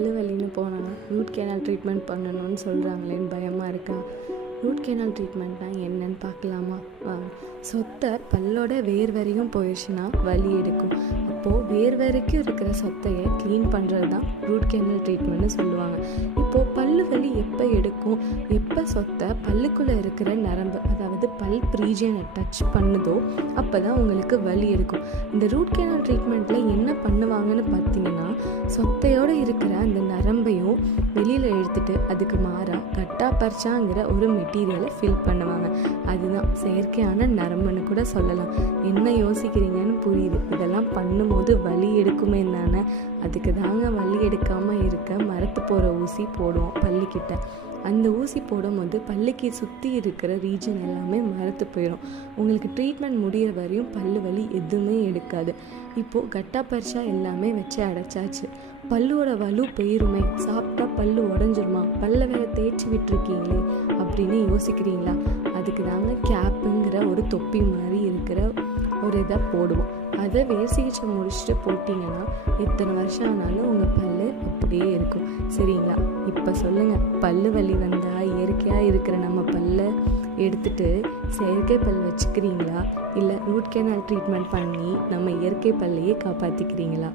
பல்லு வலின்னு போனால் ரூட் கேனால் ட்ரீட்மெண்ட் பண்ணணும்னு சொல்கிறாங்களேன்னு பயமாக இருக்கா? ரூட் கேனால் ட்ரீட்மெண்ட்னால் என்னன்னு பார்க்கலாமா? சொத்தை பல்லோட வேர் வரையும் போயிடுச்சுன்னா வலி எடுக்கும். அப்போது வேர் வரைக்கும் இருக்கிற சொத்தையை க்ளீன் பண்ணுறது தான் ரூட் கேனால் ட்ரீட்மெண்ட்னு சொல்லுவாங்க. இப்போது பல்லு வலி எப்போ எடுக்கும்? எப்போ சொத்தை பல்லுக்குள்ளே இருக்கிற நரம்பு, அதாவது பல்ப் ரீஜனை டச் பண்ணுதோ அப்போ தான் உங்களுக்கு வலி எடுக்கும். இந்த ரூட் கேனால் ட்ரீட்மெண்ட்டில் என்ன பண்ணுவாங்கன்னு பார்த்தீங்கன்னா, சொத்தையோடு இருக்கிற அந்த நரம்பையும் வெளியில் எடுத்துட்டு அதுக்கு மாறாக கட்டாப்பர்ச்சாங்கிற ஒரு மெட்டீரியலை ஃபில் பண்ணுவாங்க. அதுதான் செயற்கையான நரம்புன்னு கூட சொல்லலாம். என்ன யோசிக்கிறீங்கன்னு புரியுது. இதெல்லாம் பண்ணும்போது வலி எடுக்குமே தானே. அதுக்கு தாங்க வலி எடுக்காமல் இருக்க மரத்து போகிற ஊசி போடுவோம் பல்லுக்கிட்ட. அந்த ஊசி போடும்போது பல்லுக்கு சுற்றி இருக்கிற ரீஜன் எல்லாமே மரத்து போயிடும். உங்களுக்கு ட்ரீட்மெண்ட் முடிகிற வரையும் பல்லு வலி எதுவுமே எடுக்காது. இப்போது கட்டாப்பரிச்சா எல்லாமே வச்சு அடைச்சாச்சு. பல்லோட வலு போயிருமே, சாப்பிட்டா பல்லு உடஞ்சிருமா, பல்ல வேற தேய்ச்சி விட்டுருக்கீங்களே அப்படின்னு யோசிக்கிறீங்களா? அதுக்கு தாங்க கேப்புங்கிற ஒரு தொப்பி மாதிரி இருக்கிற ஒரு இதை போடுவோம். அதை வேர் சிகிச்சை முடிச்சுட்டு போட்டிங்கன்னா எத்தனை வருஷம் ஆனாலும் உங்கள் பல்லு அப்படியே இருக்கும். சரிங்களா? இப்போ சொல்லுங்கள், பல்லு வலி வந்தால் இயற்கையாக இருக்கிற நம்ம பல்லை எடுத்துட்டு செயற்கை பல் வச்சுக்கிறீங்களா, இல்லை ரூட் கேனால் ட்ரீட்மெண்ட் பண்ணி நம்ம இயற்கை பல்லையே காப்பாற்றிக்கிறீங்களா?